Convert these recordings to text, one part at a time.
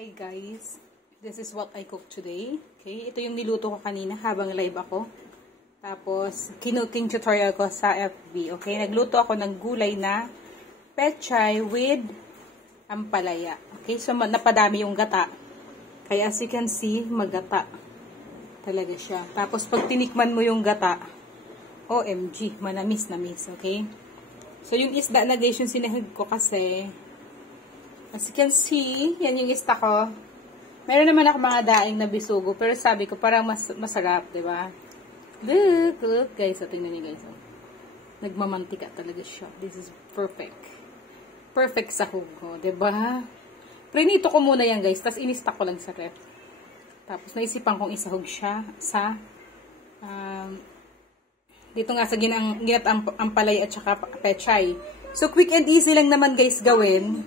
Hi guys, this is what I cooked today. Okay, ito yung niluto ko kanina habang live ako. Tapos, kinuking tutorial ko sa FB. Okay, nagluto ako ng gulay na pechay with ampalaya. Okay, so napadami yung gata. Kaya as you can see, magata talaga siya. Tapos, pag tinikman mo yung gata, OMG, manamis-namis. Okay, so yung isda na guys, yung sinahig ko kasi, as you can see, yan yung isda ko. Meron naman ako mga daing na bisugo, pero sabi ko parang masarap, di ba? Look, guys. So, tingnan niyo guys. Nagmamantika talaga siya. This is perfect. Perfect sa hugo, di ba? Prinito ko muna yan guys, tapos inistak ko lang sa ref. Tapos naisipan kong isahog siya sa dito nga sa ginat ampalay at saka pechay. So, quick and easy lang naman guys gawin.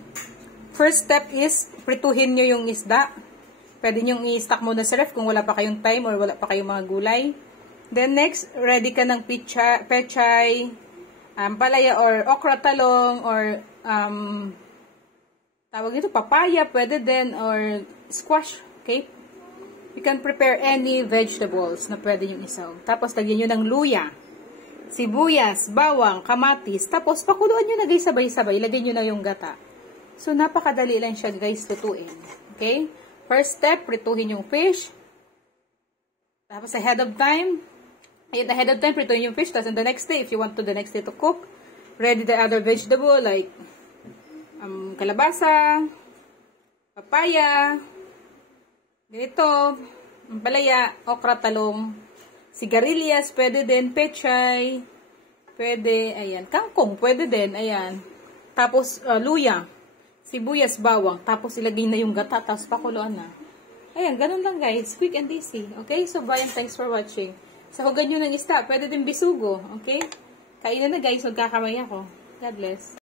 First step is, prituhin nyo yung isda. Pwede nyo i-stack muna sa ref kung wala pa kayong time or wala pa kayong mga gulay. Then next, ready ka ng pechay, palaya or okra talong, or tawag nito, papaya, pwede din, or squash, okay? You can prepare any vegetables na pwede nyo isaw. Tapos, lagyan nyo ng luya, sibuyas, bawang, kamatis. Tapos, pakuluan nyo na guys sabay-sabay. Lagyan nyo na yung gata. So, napakadali lang siya guys lutuin. Okay? First step, prituhin yung fish. Tapos, ahead of time, prituhin yung fish. Tapos, on the next day, if you want to the next day to cook, ready the other vegetable like kalabasa, papaya, ganito, ampalaya, okra, talong, sigarilyas, pwede din, pechay, pwede, ayan, kangkong, pwede din, ayan. Tapos, luya, sibuyas, bawang, tapos ilagay na yung gata, tapos pakuluan na. Ayan, ganun lang guys. Quick and easy. Okay? So, bye and thanks for watching. Sahugan nyo ng isda. Pwede din bisugo. Okay? Kainan na guys. Magkakamay ako. God bless.